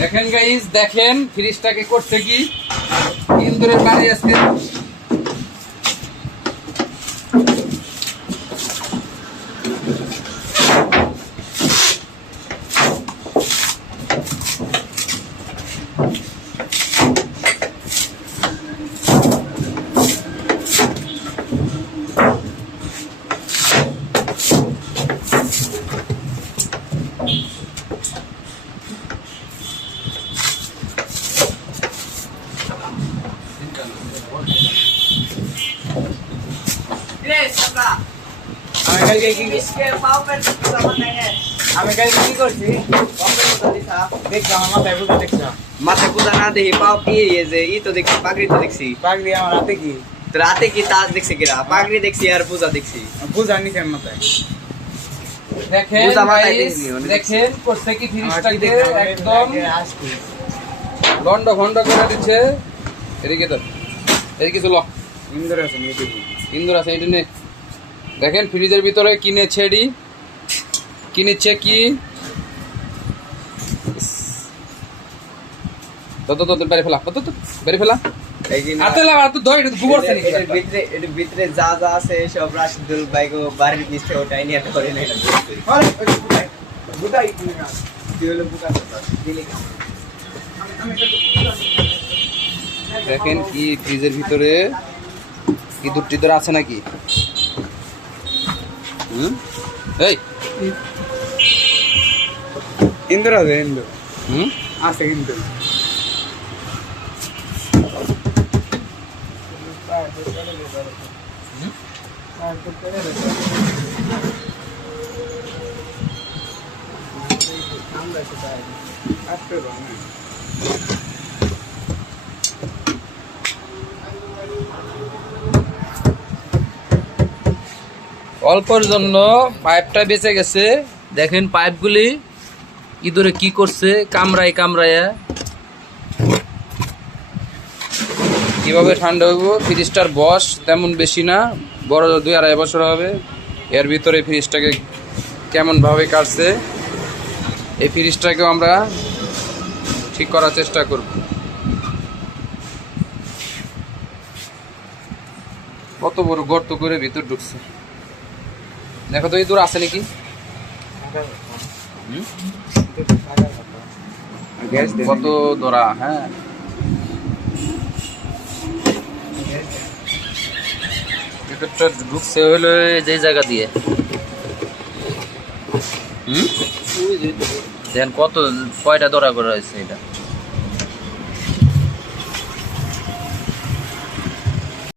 দেখেন গাইস, দেখেন ফ্রিজটাকে করছে কি ইন্দুরের বাড়ি আজকে। আমি কালকে কি করছি মাথায় পূজা না দেখি পাও কি যে ই তো দেখছি পাগড়ি তো দেখছি পাগড়ি আমার হাতে কি রাতে কি তাজ দেখছি কিরা পাগড়ি দেখছি আর পূজা দেখছি পূজা নিছেন মাথায় দেখেন পূজা মাথায় guys, দেখছি দেখেন করছে কি ফ্রিজটাকে একদম লন্ড ভন্ড করে দিচ্ছে। এদিকে তো এদিকে চলো, ইন্দুর আছে নিয়ে ইন্দুর আছে এটা নে। দেখেন ফ্রিজের ভিতরে কিনেছে এডি, কিনেছে কি তো বেরে ফেলা, তো বেরে ফেলা হাতে লাগা, তো ধর এটা গোবর আছে নাকি এর ভিতরে যা যা আছে সব রাশিদুল ভাই গো বাড়ির পিছে ওটাই নিয়ে এত করে নাই বুদাই না দিলে বুকা দিলে দেখেন কি ফ্রিজের ভিতরে ইঁদুর টিদুর আছে নাকি। এই ইন্দুর আছে ইন্দুর হুম আছে ইন্দুর অল্পর জন্য পাইপটা বেঁচে গেছে। দেখেন পাইপগুলি ইঁদুরে কি করছে, কামড়ায় কামড়ায় কিভাবে ঠান্ডা হইব। ফ্রিজটার বয়স তেমন বেশি না, বড় 2-2.5 বছর হবে। এর ভিতরে ফ্রিজটাকে কেমনভাবে কাটছে, এই ফ্রিজটাকেও আমরা ঠিক করার চেষ্টা করব। কত বড় গর্ত করে ভিতর ঢুকছে, দেখো তো ইঁদুর আছে নাকি। কত দরা, হ্যাঁ ভিতরটা ঢুকছে হইলো যে জায়গা দিয়ে। দেখেন কত কয়টা দরা করা হয়েছে এটা।